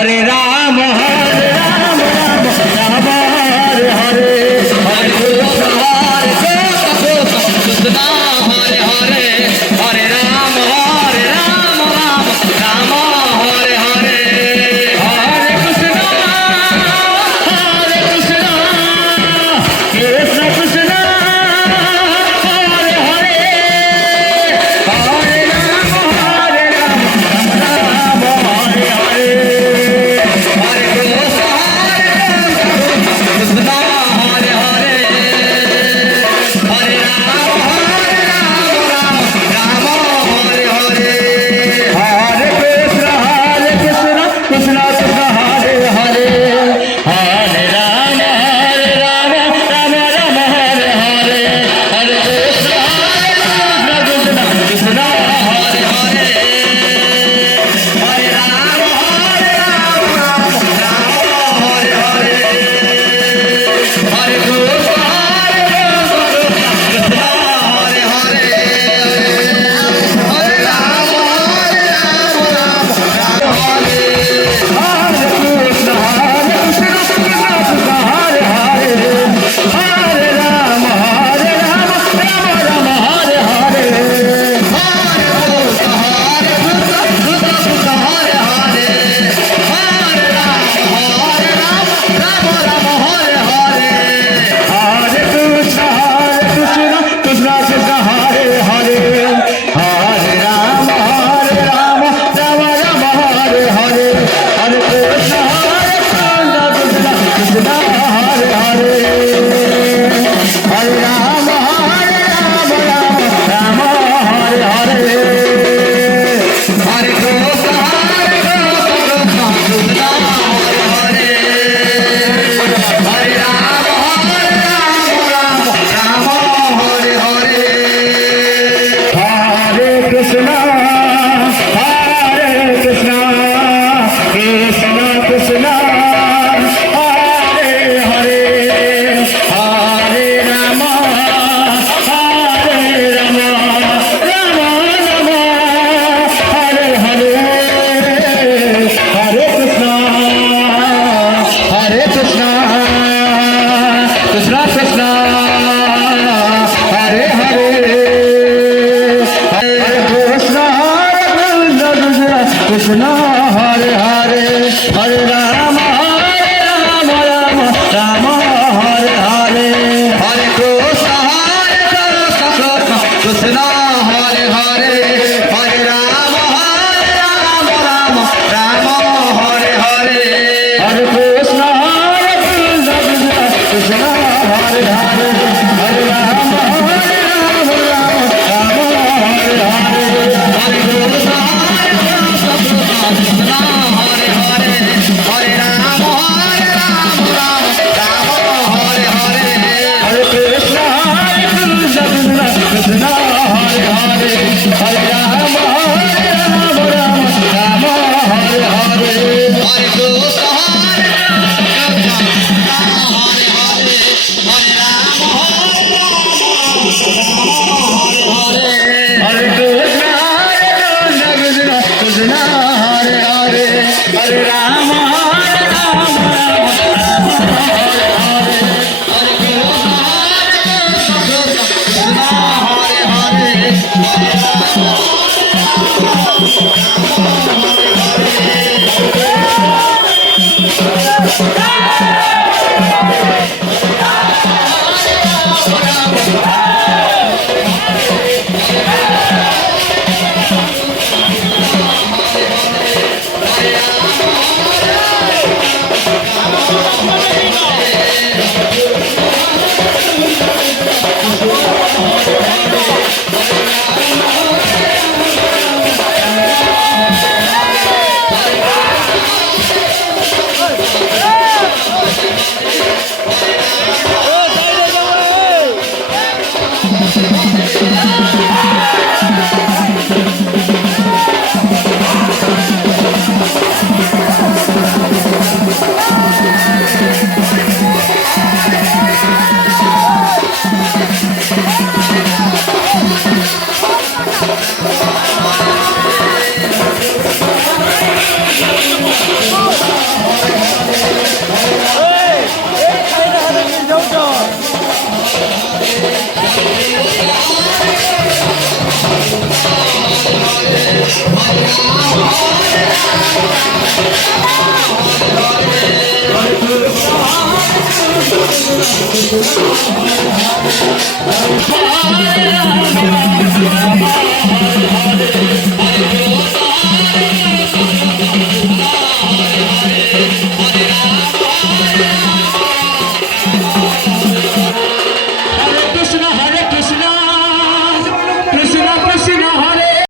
Hare Ram Ram Ram Hare Hare Hare Krishna Krishna Hare Hare Hare Ram Ram Ram Hare Hare Hare Krishna Krishna Krishna Hare Hare Hare Ram Hare Hare Hare Krishna Krishna Hare Hare Hare Ram Ram Hare Hare Hare Krishna Krishna Krishna Hare Hare Hare Ram Ram Ram Hare Hare Hare Krishna Krishna Krishna Hare Hare Hare Ram Hare Hare Hare Krishna Krishna Hare Hare Hare Ram Hare Krishna Krishna Hare Hare Hare Ram Ram Hare Hare Hare Krishna Krishna Hare Hare Hare Ram Ram Hare Hare Hare Krishna Krishna Krishna Hare Hare Hare Ram Ram Hare Hare Hare Krishna Krishna Krishna Hare Hare Hare Ram Ram Hare Hare Hare Krishna Krishna Krishna Hare Hare Hare Ram Ram Hare Hare Hare Krishna Krishna Krishna Hare Hare Hare Ram Ram Hare Hare Hare Krishna Krishna Krishna Hare Hare Hare Krishna Krishna Hare Hare Hare Ram Ram Hare Hare Hare Krishna Krishna Hare Hare Hare Ram Ram Hare Hare Hare Krishna Krishna Hare Hare Hare Ram Ram Hare Hare Hare Krishna Krishna Hare Hare Hare Ram Ram Hare Hare Hare Krishna Krishna Hare Hare Hare Ram Ram Hare Hare Hare Krishna Hare Krishna Krishna Hare Hare Hare Ram Hare Krishna Krishna Hare Hare Hare Ram Hare Ram